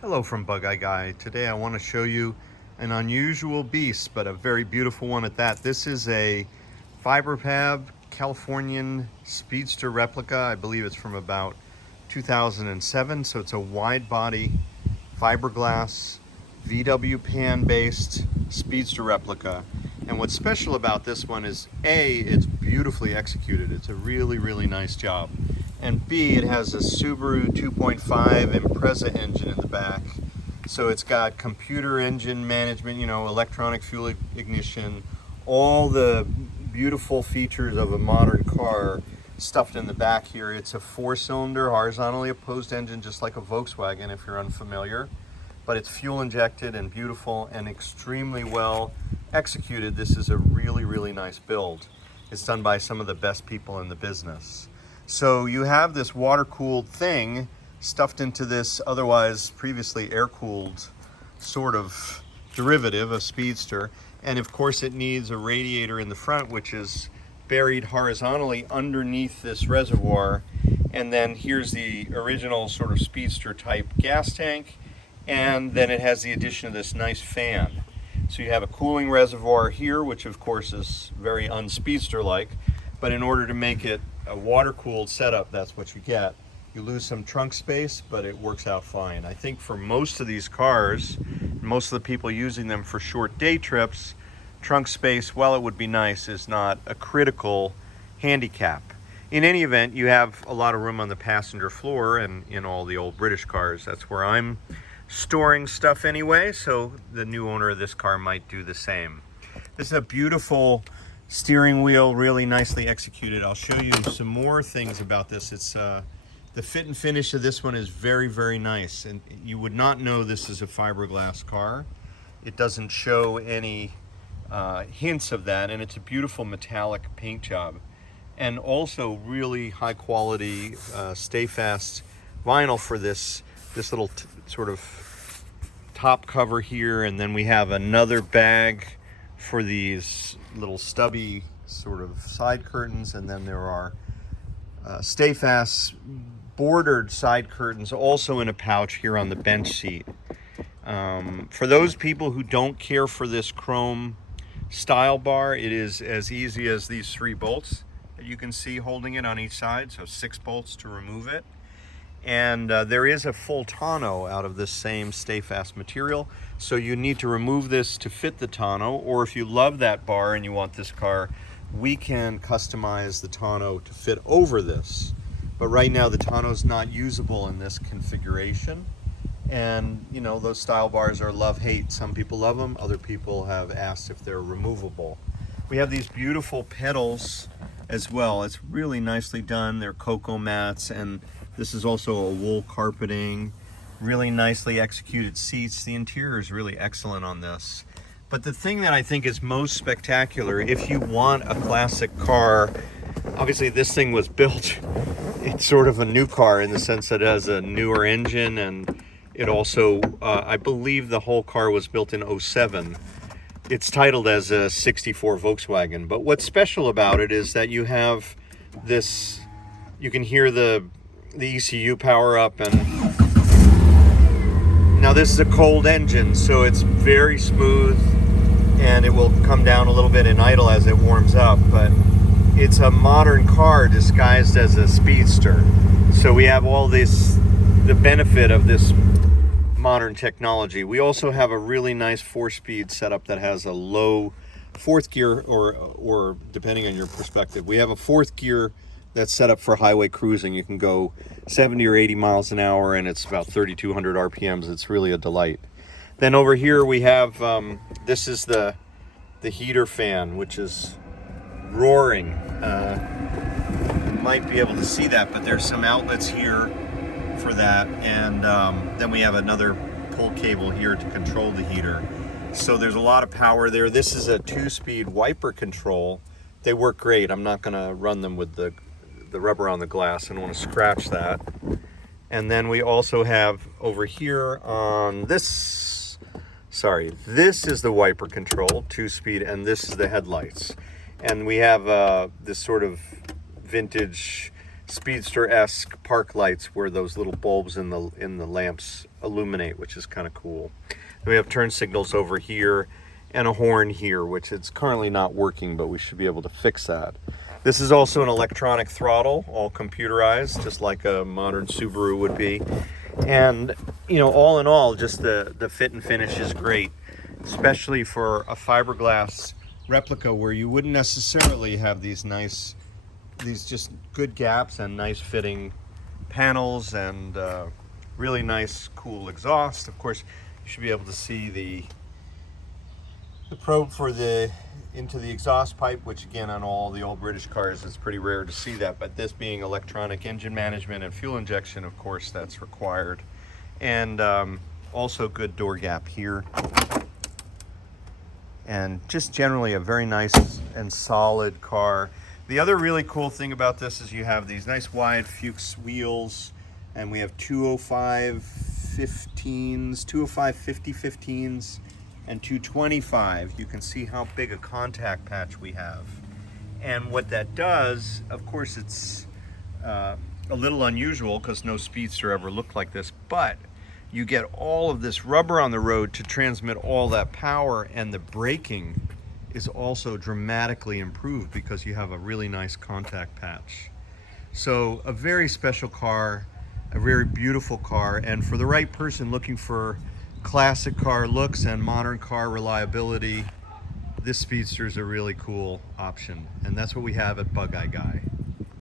Hello from Bug Eye Guy. Today I want to show you an unusual beast, but a very beautiful one at that. This is a Fiberpab Californian Speedster replica. I believe it's from about 2007. So it's a wide body fiberglass VW pan based Speedster replica. And what's special about this one is A, it's beautifully executed. It's a really nice job. And B, it has a Subaru 2.5 Impreza engine in the back. So it's got computer engine management, electronic fuel ignition, all the beautiful features of a modern car stuffed in the back here. It's a 4-cylinder, horizontally opposed engine, just like a Volkswagen if you're unfamiliar. But it's fuel injected and beautiful and extremely well executed. This is a really nice build. It's done by some of the best people in the business. So you have this water-cooled thing stuffed into this otherwise previously air-cooled sort of derivative of Speedster. And of course it needs a radiator in the front, which is buried horizontally underneath this reservoir. And then here's the original sort of Speedster type gas tank. And then it has the addition of this nice fan. So you have a cooling reservoir here, which of course is very un-Speedster-like. But in order to make it a water-cooled setup, that's what you get. You lose some trunk space, but it works out fine. I think for most of these cars, most of the people using them for short day trips, trunk space, while it would be nice, is not a critical handicap. In any event, you have a lot of room on the passenger floor, and in all the old British cars, that's where I'm storing stuff anyway, so the new owner of this car might do the same. This is a beautiful steering wheel, really nicely executed. I'll show you some more things about this. It's the fit and finish of this one is very nice, and you would not know this is a fiberglass car. It doesn't show any hints of that, and it's a beautiful metallic paint job, and also really high quality stay fast vinyl for this little sort of top cover here. And then we have another bag for these little stubby sort of side curtains, and then there are stay fast bordered side curtains also in a pouch here on the bench seat. For those people who don't care for this chrome style bar, it is as easy as these 3 bolts that you can see holding it on each side, so 6 bolts to remove it. And there is a full tonneau out of this same stay fast material, so you need to remove this to fit the tonneau, or if you love that bar and you want this car, we can customize the tonneau to fit over this. But right now the tonneau is not usable in this configuration, and those style bars are love-hate. Some people love them, other people have asked if they're removable. We have these beautiful pedals as well. It's really nicely done. They're cocoa mats, and this is also a wool carpeting, really nicely executed seats. The interior is really excellent on this. But the thing that I think is most spectacular, if you want a classic car, obviously this thing was built, it's sort of a new car in the sense that it has a newer engine, and it also, I believe the whole car was built in '07. It's titled as a '64 Volkswagen, but what's special about it is that you have this, you can hear the ECU power up, and now this is a cold engine, so it's very smooth, and it will come down a little bit in idle as it warms up, but it's a modern car disguised as a Speedster. So we have all this, the benefit of this modern technology. We also have a really nice 4-speed setup that has a low 4th gear, or depending on your perspective, we have a 4th gear that's set up for highway cruising. You can go 70 or 80 miles an hour, and it's about 3,200 RPMs. It's really a delight. Then over here we have, this is the heater fan, which is roaring. You might be able to see that, but there's some outlets here for that. And then we have another pull cable here to control the heater. So there's a lot of power there. This is a 2-speed wiper control. They work great. I'm not gonna run them with the rubber on the glass. I don't want to scratch that. And then we also have over here on this, this is the wiper control, 2-speed, and this is the headlights. And we have this sort of vintage Speedster-esque park lights where those little bulbs in the lamps illuminate, which is kind of cool. We have turn signals over here and a horn here, which it's currently not working, but we should be able to fix that. This is also an electronic throttle, all computerized, just like a modern Subaru would be. And, you know, all in all, just the fit and finish is great, especially for a fiberglass replica where you wouldn't necessarily have these just good gaps and nice fitting panels and really nice cool exhaust. Of course, you should be able to see the probe for into the exhaust pipe, which again on all the old British cars it's pretty rare to see that, but this being electronic engine management and fuel injection, of course that's required. And also good door gap here, and just generally a very nice and solid car. The other really cool thing about this is you have these nice wide Fuchs wheels, and we have 205 15s, 205 50/15s, and 225. You can see how big a contact patch we have. And what that does, of course it's a little unusual because no Speedster ever looked like this, but you get all of this rubber on the road to transmit all that power, and the braking is also dramatically improved because you have a really nice contact patch. So a very special car, a very beautiful car, and for the right person looking for classic car looks and modern car reliability, this Speedster is a really cool option, and that's what we have at Bug Eye Guy.